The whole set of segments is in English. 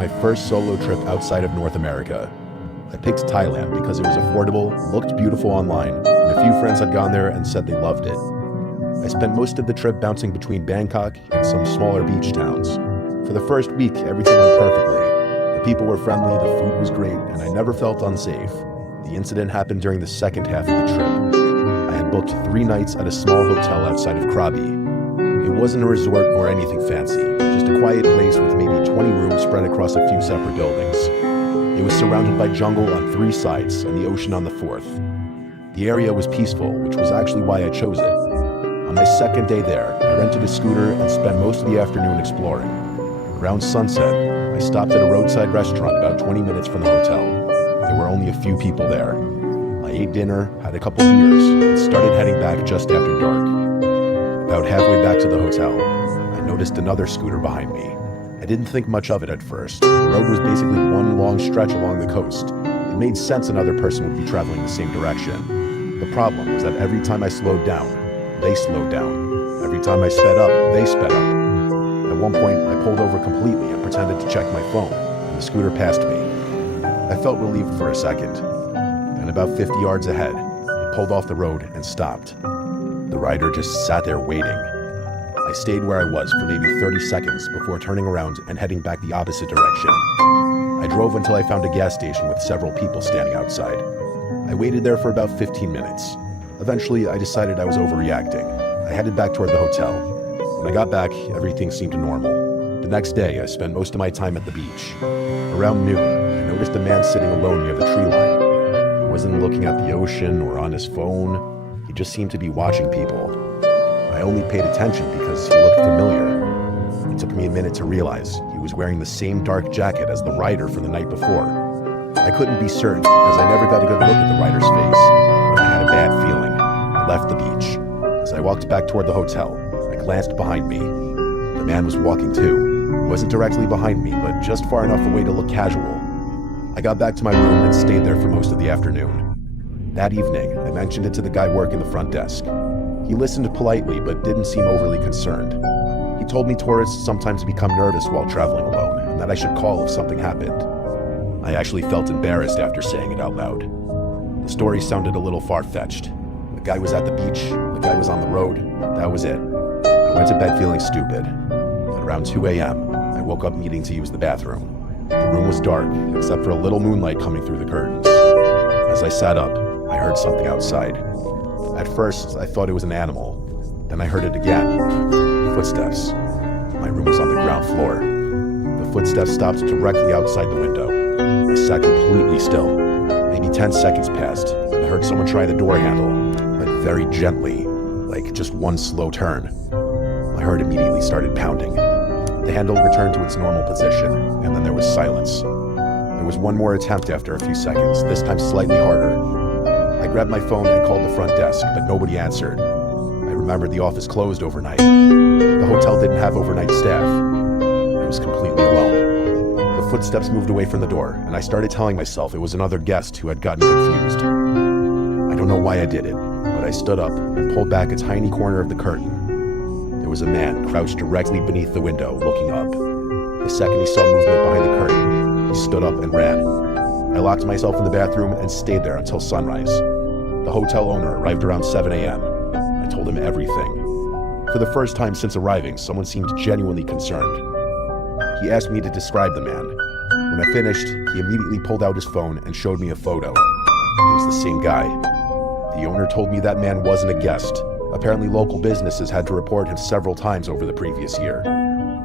my first solo trip outside of North America. I picked Thailand because it was affordable, looked beautiful online, and a few friends had gone there and said they loved it. I spent most of the trip bouncing between Bangkok and some smaller beach towns. For the first week, everything went perfectly. The people were friendly, the food was great, and I never felt unsafe. The incident happened during the second half of the trip. I had booked 3 nights at a small hotel outside of Krabi. It wasn't a resort or anything fancy, just a quiet place with maybe 20 rooms spread across a few separate buildings. It was surrounded by jungle on 3 sides and the ocean on the 4th. The area was peaceful, which was actually why I chose it. On my second day there, I rented a scooter and spent most of the afternoon exploring. Around sunset, I stopped at a roadside restaurant about 20 minutes from the hotel. There were only a few people there. I ate dinner, had a couple beers, and started heading back just after dark. About halfway back to the hotel, I noticed another scooter behind me. I didn't think much of it at first. The road was basically one long stretch along the coast. It made sense another person would be traveling the same direction. The problem was that every time I slowed down, they slowed down. Every time I sped up, they sped up. At one point, I pulled over completely and pretended to check my phone, and the scooter passed me. I felt relieved for a second, and about 50 yards ahead, it pulled off the road and stopped. The rider just sat there waiting. I stayed where I was for maybe 30 seconds before turning around and heading back the opposite direction. I drove until I found a gas station with several people standing outside. I waited there for about 15 minutes. Eventually, I decided I was overreacting. I headed back toward the hotel. When I got back, everything seemed normal. The next day, I spent most of my time at the beach. Around noon, I noticed a man sitting alone near the tree line. He wasn't looking at the ocean or on his phone. He just seemed to be watching people. I only paid attention because he looked familiar. It took me a minute to realize he was wearing the same dark jacket as the rider from the night before. I couldn't be certain because I never got a good look at the rider's face, but I had a bad feeling. I left the beach. As I walked back toward the hotel, I glanced behind me. The man was walking too. He wasn't directly behind me, but just far enough away to look casual. I got back to my room and stayed there for most of the afternoon. That evening, I mentioned it to the guy working the front desk. He listened politely, but didn't seem overly concerned. He told me tourists sometimes become nervous while traveling alone, and that I should call if something happened. I actually felt embarrassed after saying it out loud. The story sounded a little far-fetched. The guy was at the beach, the guy was on the road, that was it. I went to bed feeling stupid. At around 2 a.m., I woke up needing to use the bathroom. The room was dark, except for a little moonlight coming through the curtains. As I sat up, I heard something outside. At first, I thought it was an animal. Then I heard it again. Footsteps. My room was on the ground floor. The footsteps stopped directly outside the window. I sat completely still. Maybe 10 seconds passed, and I heard someone try the door handle, but very gently, like just one slow turn. My heart immediately started pounding. The handle returned to its normal position, and then there was silence. There was one more attempt after a few seconds, this time slightly harder. I grabbed my phone and called the front desk, but nobody answered. I remembered the office closed overnight. The hotel didn't have overnight staff. I was completely alone. The footsteps moved away from the door, and I started telling myself it was another guest who had gotten confused. I don't know why I did it, but I stood up and pulled back a tiny corner of the curtain. There was a man crouched directly beneath the window, looking up. The second he saw movement behind the curtain, he stood up and ran. I locked myself in the bathroom and stayed there until sunrise. The hotel owner arrived around 7 a.m. I told him everything. For the first time since arriving, someone seemed genuinely concerned. He asked me to describe the man. When I finished, he immediately pulled out his phone and showed me a photo. It was the same guy. The owner told me that man wasn't a guest. Apparently local businesses had to report him several times over the previous year.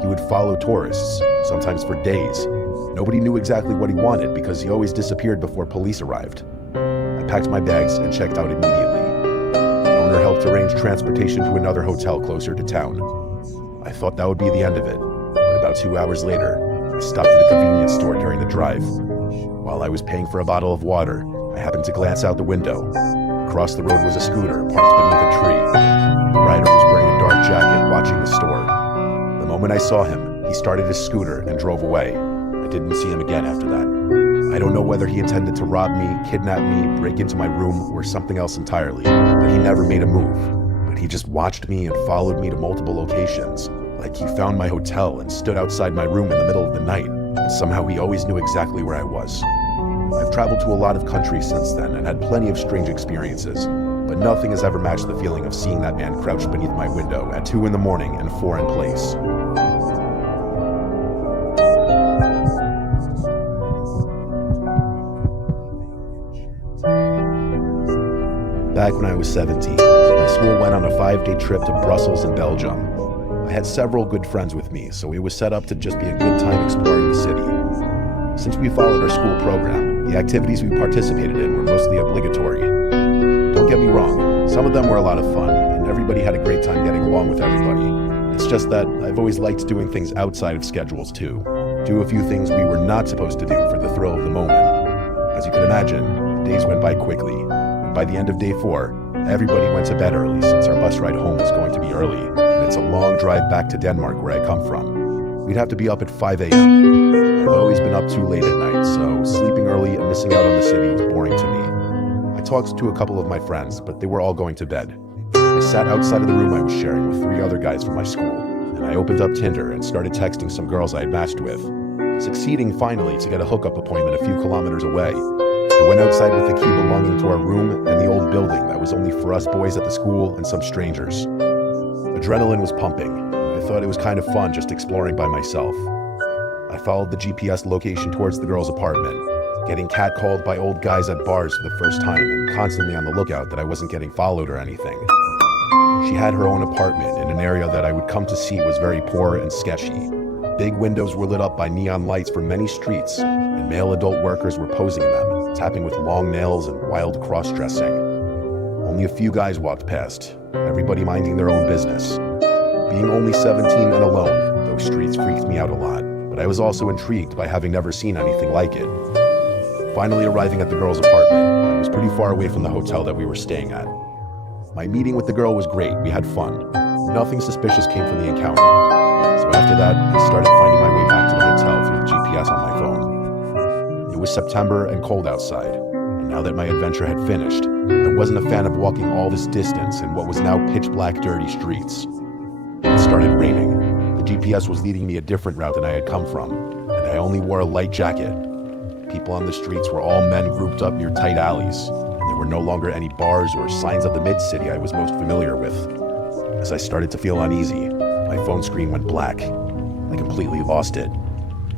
He would follow tourists, sometimes for days. Nobody knew exactly what he wanted because he always disappeared before police arrived. I packed my bags and checked out immediately. The owner helped arrange transportation to another hotel closer to town. I thought that would be the end of it, but about 2 hours later, I stopped at a convenience store during the drive. While I was paying for a bottle of water, I happened to glance out the window. Across the road was a scooter parked beneath a tree. The rider was wearing a dark jacket watching the store. The moment I saw him, he started his scooter and drove away. I didn't see him again after that. I don't know whether he intended to rob me, kidnap me, break into my room, or something else entirely, but he never made a move. But he just watched me and followed me to multiple locations, like he found my hotel and stood outside my room in the middle of the night. and somehow he always knew exactly where I was. I've traveled to a lot of countries since then and had plenty of strange experiences, but nothing has ever matched the feeling of seeing that man crouched beneath my window at 2 in the morning in a foreign place. Back when I was 17, my school went on a 5-day trip to Brussels and Belgium. I had several good friends with me, so it was set up to just be a good time exploring the city. Since we followed our school program, the activities we participated in were mostly obligatory. Don't get me wrong, some of them were a lot of fun, and everybody had a great time getting along with everybody. It's just that I've always liked doing things outside of schedules too. Do a few things we were not supposed to do for the thrill of the moment. As you can imagine, days went by quickly. By the end of day 4, everybody went to bed early since our bus ride home was going to be early, and it's a long drive back to Denmark where I come from. We'd have to be up at 5 a.m. I've always been up too late at night, so sleeping early and missing out on the city was boring to me. I talked to a couple of my friends, but they were all going to bed. I sat outside of the room I was sharing with 3 other guys from my school, and I opened up Tinder and started texting some girls I had matched with, succeeding finally to get a hookup appointment a few kilometers away. I went outside with the key belonging to our room and the old building that was only for us boys at the school and some strangers. Adrenaline was pumping, and I thought it was kind of fun just exploring by myself. I followed the GPS location towards the girl's apartment, getting catcalled by old guys at bars for the first time and constantly on the lookout that I wasn't getting followed or anything. She had her own apartment in an area that I would come to see was very poor and sketchy. Big windows were lit up by neon lights from many streets, and male adult workers were posing in them, tapping with long nails and wild cross-dressing. Only a few guys walked past, everybody minding their own business. Being only 17 and alone, those streets freaked me out a lot, but I was also intrigued by having never seen anything like it. Finally arriving at the girl's apartment, I was pretty far away from the hotel that we were staying at. My meeting with the girl was great, we had fun. Nothing suspicious came from the encounter. So after that, I started finding my way back to the hotel through the GPS on my phone. It was September and cold outside, and now that my adventure had finished, I wasn't a fan of walking all this distance in what was now pitch black dirty streets. It started raining. The GPS was leading me a different route than I had come from, and I only wore a light jacket. People on the streets were all men grouped up near tight alleys, and there were no longer any bars or signs of the mid-city I was most familiar with. As I started to feel uneasy, my phone screen went black. I completely lost it.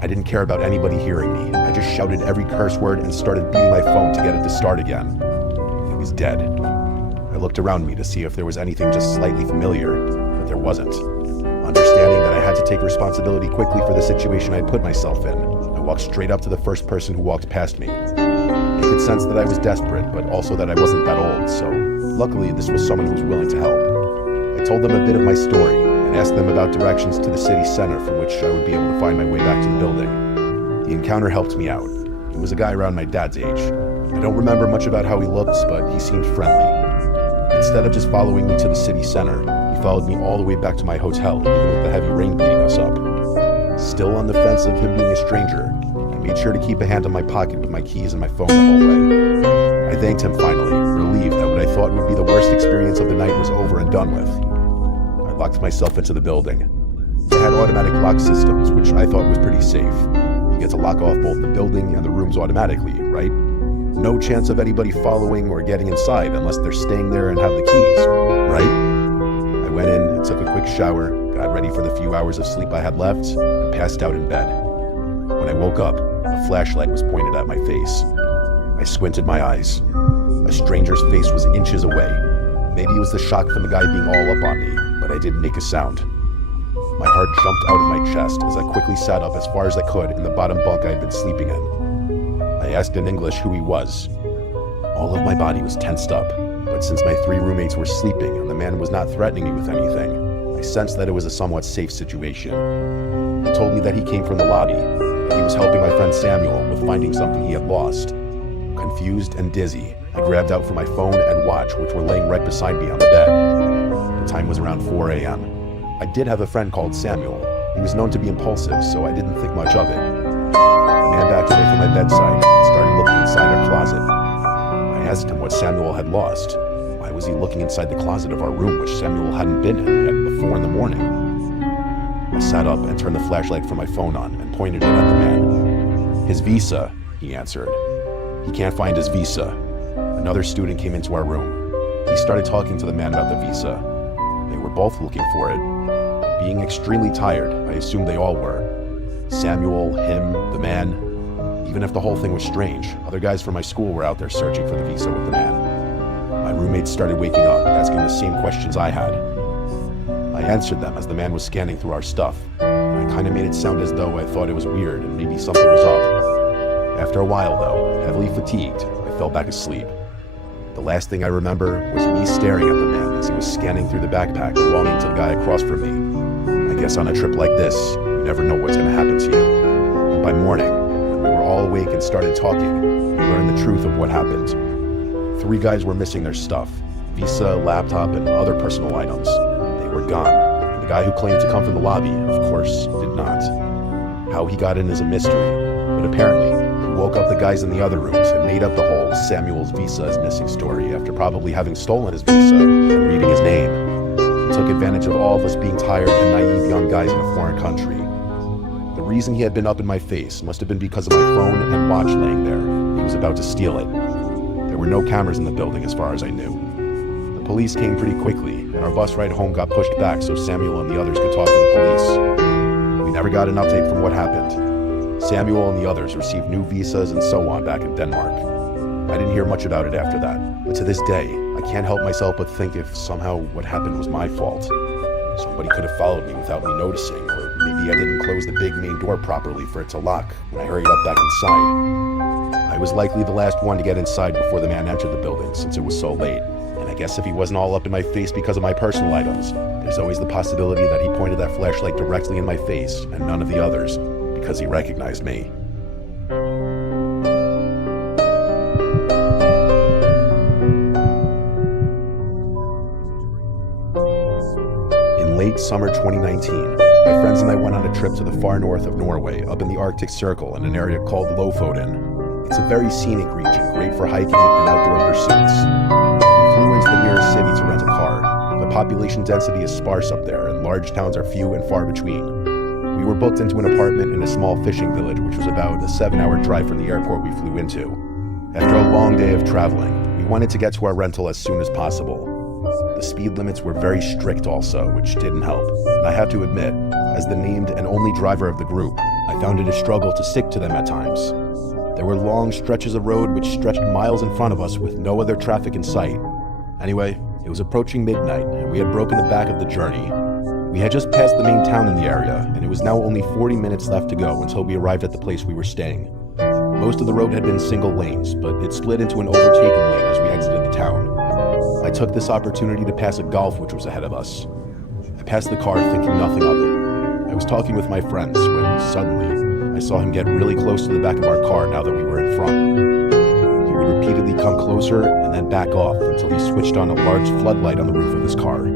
I didn't care about anybody hearing me. I just shouted every curse word and started beating my phone to get it to start again. It was dead. I looked around me to see if there was anything just slightly familiar, but there wasn't. Understanding that I had to take responsibility quickly for the situation I'd put myself in, I walked straight up to the first person who walked past me. I could sense that I was desperate, but also that I wasn't that old, so luckily this was someone who was willing to help. I told them a bit of my story, and asked them about directions to the city center from which I would be able to find my way back to the building. The encounter helped me out. It was a guy around my dad's age. I don't remember much about how he looked, but he seemed friendly. Instead of just following me to the city center, he followed me all the way back to my hotel, even with the heavy rain beating us up. Still on the fence of him being a stranger, I made sure to keep a hand on my pocket with my keys and my phone the whole way. I thanked him finally, relieved that what I thought would be the worst experience of the night was over and done with. I locked myself into the building. They had automatic lock systems, which I thought was pretty safe. You get to lock off both the building and the rooms automatically, right? No chance of anybody following or getting inside unless they're staying there and have the keys, right? I went in and took a quick shower, got ready for the few hours of sleep I had left, and passed out in bed. When I woke up, a flashlight was pointed at my face. I squinted my eyes. A stranger's face was inches away. Maybe it was the shock from the guy being all up on me, but I didn't make a sound. My heart jumped out of my chest as I quickly sat up as far as I could in the bottom bunk I had been sleeping in. I asked in English who he was. All of my body was tensed up, but since my 3 roommates were sleeping and the man was not threatening me with anything, I sensed that it was a somewhat safe situation. He told me that he came from the lobby, that he was helping my friend Samuel with finding something he had lost. Confused and dizzy, I grabbed out for my phone and watch, which were laying right beside me on the bed. The time was around 4 a.m. I did have a friend called Samuel. He was known to be impulsive, so I didn't think much of it. The man backed away from my bedside and started looking inside our closet. I asked him what Samuel had lost. Why was he looking inside the closet of our room, which Samuel hadn't been in at 4 in the morning? I sat up and turned the flashlight from my phone on and pointed it at the man. "His visa," he answered. "He can't find his visa." Another student came into our room. He started talking to the man about the visa. They were both looking for it. Being extremely tired, I assumed they all were. Samuel, him, the man. Even if the whole thing was strange, other guys from my school were out there searching for the visa with the man. My roommates started waking up, asking the same questions I had. I answered them as the man was scanning through our stuff. I kind of made it sound as though I thought it was weird and maybe something was up. After a while though, heavily fatigued, I fell back asleep. The last thing I remember was me staring at the man as he was scanning through the backpack, belonging to the guy across from me. I guess on a trip like this, you never know what's going to happen to you. And by morning, when we were all awake and started talking, we learned the truth of what happened. 3 guys were missing their stuff: visa, laptop, and other personal items. They were gone, and the guy who claimed to come from the lobby, of course, did not. How he got in is a mystery, but apparently, he woke up the guys in the other rooms and made up the whole Samuel's visa is missing story after probably having stolen his visa and reading his name. He took advantage of all of us being tired and naive young guys in a foreign country. The reason he had been up in my face must have been because of my phone and watch laying there. He was about to steal it. There were no cameras in the building as far as I knew. The police came pretty quickly, and our bus ride home got pushed back so Samuel and the others could talk to the police. We never got an update from what happened. Samuel and the others received new visas and so on back in Denmark. I didn't hear much about it after that, but to this day, I can't help myself but think if somehow what happened was my fault. Somebody could have followed me without me noticing, or maybe I didn't close the big main door properly for it to lock when I hurried up back inside. I was likely the last one to get inside before the man entered the building since it was so late, and I guess if he wasn't all up in my face because of my personal items, there's always the possibility that he pointed that flashlight directly in my face and none of the others, because he recognized me. In late summer 2019, my friends and I went on a trip to the far north of Norway, up in the Arctic Circle in an area called Lofoten. It's a very scenic region, great for hiking and outdoor pursuits. We flew into the nearest city to rent a car, but population density is sparse up there and large towns are few and far between. We were booked into an apartment in a small fishing village, which was about a 7-hour drive from the airport we flew into. After a long day of traveling, we wanted to get to our rental as soon as possible. The speed limits were very strict also, which didn't help, and I have to admit, as the named and only driver of the group, I found it a struggle to stick to them at times. There were long stretches of road which stretched miles in front of us with no other traffic in sight. Anyway, it was approaching midnight, and we had broken the back of the journey. We had just passed the main town in the area, and it was now only 40 minutes left to go until we arrived at the place we were staying. Most of the road had been single lanes, but it split into an overtaking lane as we exited the town. I took this opportunity to pass a Golf which was ahead of us. I passed the car thinking nothing of it. I was talking with my friends when, suddenly, I saw him get really close to the back of our car now that we were in front. He would repeatedly come closer and then back off until he switched on a large floodlight on the roof of his car.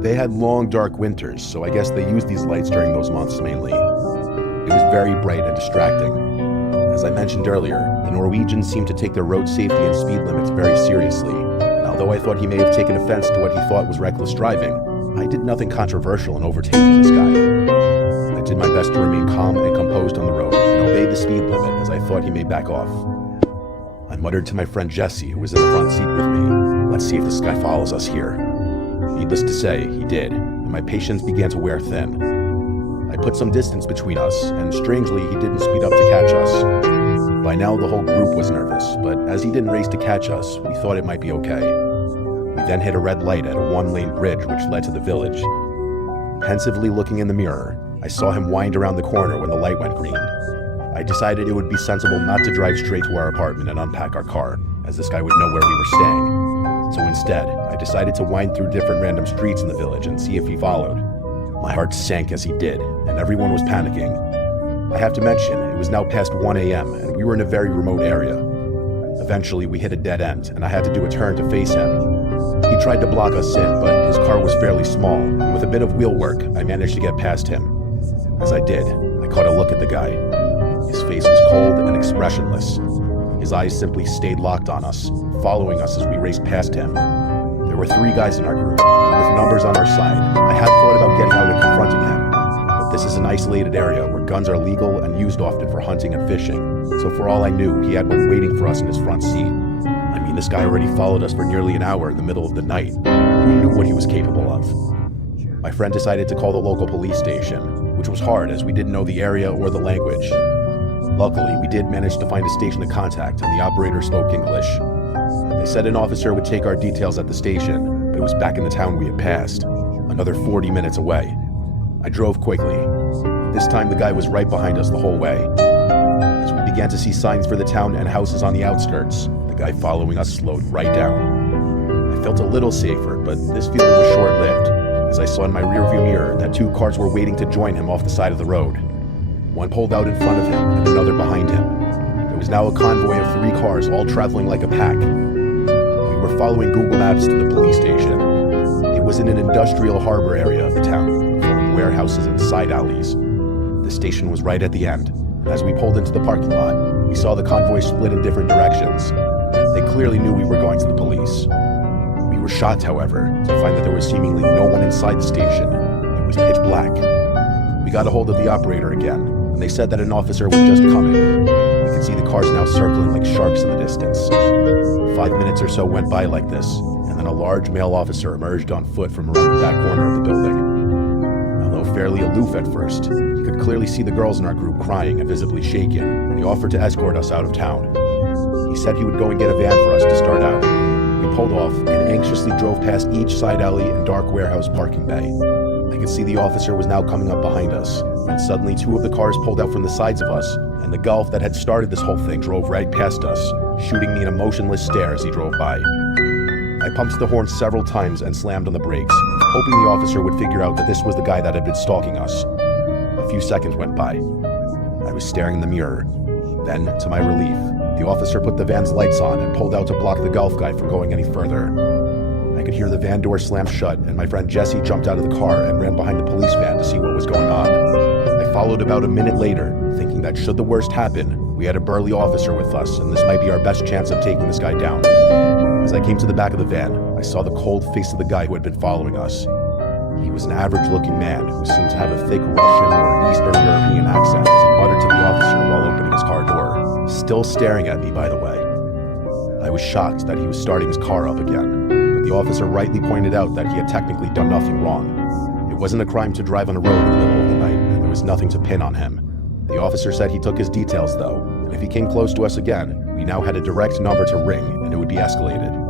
They had long, dark winters, so I guess they used these lights during those months mainly. It was very bright and distracting. As I mentioned earlier, the Norwegians seemed to take their road safety and speed limits very seriously, and although I thought he may have taken offense to what he thought was reckless driving, I did nothing controversial in overtaking this guy. I did my best to remain calm and composed on the road and obeyed the speed limit as I thought he may back off. I muttered to my friend Jesse, who was in the front seat with me, "Let's see if this guy follows us here." Needless to say, he did, and my patience began to wear thin. I put some distance between us, and strangely, he didn't speed up to catch us. By now, the whole group was nervous, but as he didn't race to catch us, we thought it might be okay. We then hit a red light at a one-lane bridge which led to the village. Pensively looking in the mirror, I saw him wind around the corner when the light went green. I decided it would be sensible not to drive straight to our apartment and unpack our car, as this guy would know where we were staying. So instead, I decided to wind through different random streets in the village and see if he followed. My heart sank as he did, and everyone was panicking. I have to mention, it was now past 1 a.m., and we were in a very remote area. Eventually, we hit a dead end, and I had to do a turn to face him. He tried to block us in, but his car was fairly small, and with a bit of wheel work, I managed to get past him. As I did, I caught a look at the guy. His face was cold and expressionless. His eyes simply stayed locked on us, following us as we raced past him. There were 3 guys in our group, and with numbers on our side, I had thought about getting out and confronting him, but This is an isolated area where guns are legal and used often for hunting and fishing, so for all I knew, he had one waiting for us in his front seat. I mean, this guy already followed us for nearly an hour in the middle of the night. Who knew what he was capable of? My friend decided to call the local police station, which was hard as we didn't know the area or the language. Luckily, we did manage to find a station to contact, and the operator spoke English. They said an officer would take our details at the station, but it was back in the town we had passed, another 40 minutes away. I drove quickly. This time the guy was right behind us the whole way. As we began to see signs for the town and houses on the outskirts, the guy following us slowed right down. I felt a little safer, but this feeling was short-lived, as I saw in my rearview mirror that 2 cars were waiting to join him off the side of the road. One pulled out in front of him and another behind him. There was now a convoy of 3 cars all traveling like a pack. We were following Google Maps to the police station. It was in an industrial harbor area of the town, warehouses and side alleys. The station was right at the end. As we pulled into the parking lot, we saw the convoy split in different directions. They clearly knew we were going to the police. We were shocked, however, to find that there was seemingly no one inside the station. It was pitch black. We got a hold of the operator again, and they said that an officer was just coming. We could see the cars now circling like sharks in the distance. 5 minutes or so went by like this, and then a large male officer emerged on foot from around the back corner of the building. Although fairly aloof at first, he could clearly see the girls in our group crying and visibly shaken, and he offered to escort us out of town. He said he would go and get a van for us to start out. We pulled off and anxiously drove past each side alley and dark warehouse parking bay. I could see the officer was now coming up behind us, when suddenly 2 of the cars pulled out from the sides of us, and the Golf that had started this whole thing drove right past us, shooting me in a motionless stare as he drove by. I pumped the horn several times and slammed on the brakes, hoping the officer would figure out that this was the guy that had been stalking us. A few seconds went by. I was staring in the mirror. Then, to my relief, the officer put the van's lights on and pulled out to block the Golf guy from going any further. I could hear the van door slam shut, and my friend Jesse jumped out of the car and ran behind the police van to see what was going on. I followed about a minute later, thinking that should the worst happen, we had a burly officer with us, and this might be our best chance of taking this guy down. As I came to the back of the van, I saw the cold face of the guy who had been following us. He was an average-looking man who seemed to have a thick Russian or Eastern European accent as he muttered to the officer while opening his car door, still staring at me, by the way. I was shocked that he was starting his car up again, but the officer rightly pointed out that he had technically done nothing wrong. It wasn't a crime to drive on a road in the middle of the night, and there was nothing to pin on him. The officer said he took his details, though, and if he came close to us again, we now had a direct number to ring, and it would be escalated.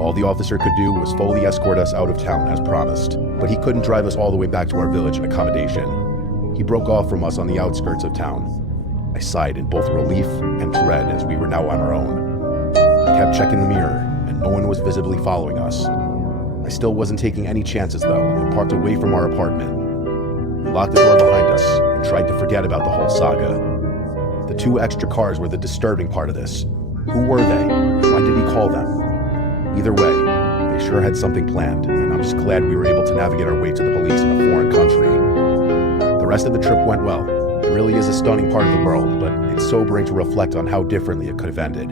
All the officer could do was fully escort us out of town as promised, but he couldn't drive us all the way back to our village in accommodation. He broke off from us on the outskirts of town. I sighed in both relief and dread as we were now on our own. I kept checking the mirror, and no one was visibly following us. I still wasn't taking any chances, though, and parked away from our apartment. We locked the door behind us and tried to forget about the whole saga. The 2 extra cars were the disturbing part of this. Who were they? Why did he call them? Either way, they sure had something planned, and I'm just glad we were able to navigate our way to the police in a foreign country. The rest of the trip went well. It really is a stunning part of the world, but it's sobering to reflect on how differently it could have ended.